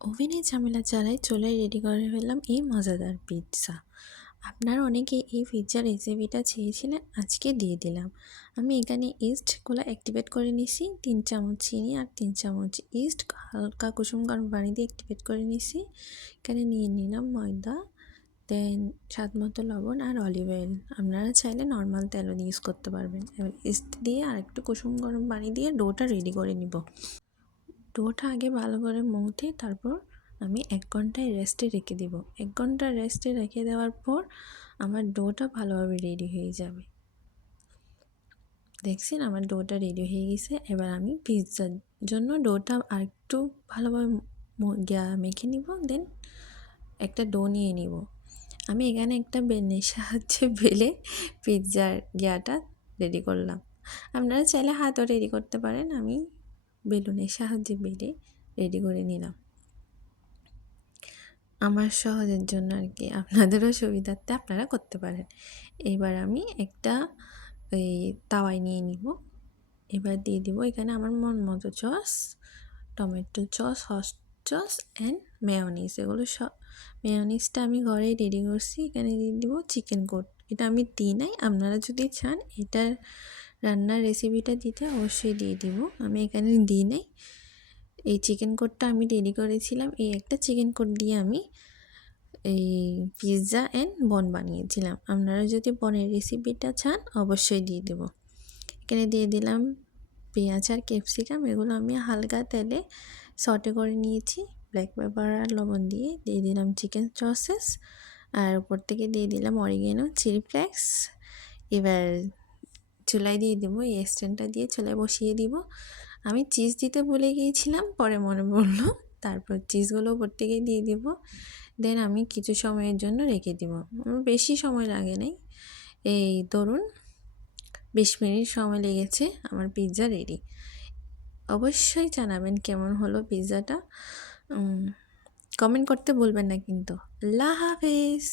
ওভেনে ঝামেলা ছাড়াই চুলায় রেডি করে ফেললাম এই মজাদার পিৎজা। আপনারা অনেকে এই পিৎজা রেসিপিটা চেয়েছিলেন, আজকে দিয়ে দিলাম। আমি এখানে ইস্টগুলো অ্যাক্টিভেট করে নিছি, 3 চামচ চিনি আর 3 চামচ ইস্ট হালকা কুসুম গরম পানি দিয়ে অ্যাক্টিভেট করে নিছি। এখানে নিয়ে নিলাম ময়দা, দেন স্বাদ মতো লবণ আর অলিভ অয়েল। আপনারা চাইলে নর্মাল তেলও ইউজ করতে পারবেন। এবার ইস্ট দিয়ে আর একটু কুসুম গরম পানি দিয়ে ডোটা রেডি করে নিব। ডোটা আগে ভালো করে মথে তারপর আমি 1 ঘন্টায় রেস্টে রেখে দেব। 1 ঘন্টা রেস্টে রেখে দেওয়ার পর আমার ডোটা ভালোভাবে রেডি হয়ে যাবে। দেখছেন আমার ডোটা রেডি হয়ে গেছে। এবার আমি পিৎজার জন্য ডোটা আরেকটু ভালোভাবে মেখে নিব। দেন একটা ডো নিয়ে নিব। আমি এখানে একটা বেলনের সাহায্যে বেলে পিৎজার রেডি করলাম। আপনারা চাইলে হাতও রেডি করতে পারেন। আমি বেলুনের সাহায্যে বেলে রেডি করে নিলাম আমার সহজের জন্য আর কি। আপনাদেরও সুবিধার্থে আপনারা করতে পারেন। এবার আমি একটা ওই তাওয়ায় নিয়ে নিব। এবার দিয়ে দিব এখানে আমার মন মতো sauce, tomato sauce, sauce sauce and mayonnaise. এগুলো সব মেয়োনিজটা আমি ঘরেই রেডি করছি। এখানে দিয়ে দিব চিকেন কোট। এটা আমি দিই নাই, আপনারা যদি চান এটার রান্নার রেসিপিটা দিতে অবশ্যই দিয়ে দিব। আমি এখানে দিই নাই। এই চিকেন কোটটা আমি রেডি করেছিলাম। এই একটা চিকেন কোট দিয়ে আমি এই পিৎজা অ্যান্ড বন বানিয়েছিলাম। আপনারা যদি বনের রেসিপিটা চান অবশ্যই দিয়ে দেব। এখানে দিয়ে দিলাম পেঁয়াজ আর ক্যাপসিকাম। এগুলো আমি হালকা তেলে সটে করে নিয়েছি ব্ল্যাক পেপার আর লবণ দিয়ে। দিয়ে দিলাম চিকেন সসেস আর উপর থেকে দিয়ে দিলাম অরিগেনো, চিলি ফ্লেক্স। এবার চুলায় দিয়ে দেবো, এই স্ট্যান্ডটা দিয়ে চুলায় বসিয়ে দিব। আমি চিজ দিতে ভুলে গিয়েছিলাম, পরে মনে পড়লো। তারপর চিজগুলো উপর থেকে দিয়ে দিব। দেন আমি কিছু সময়ের জন্য রেখে দিব। বেশি সময় লাগে নাই, এই ধরুন 20 মিনিট সময় লেগেছে আমার পিৎজা রেডি। অবশ্যই জানাবেন কেমন হলো পিৎজাটা। কমেন্ট করতে ভুলবেন না কিন্তু। আল্লাহ হাফেজ।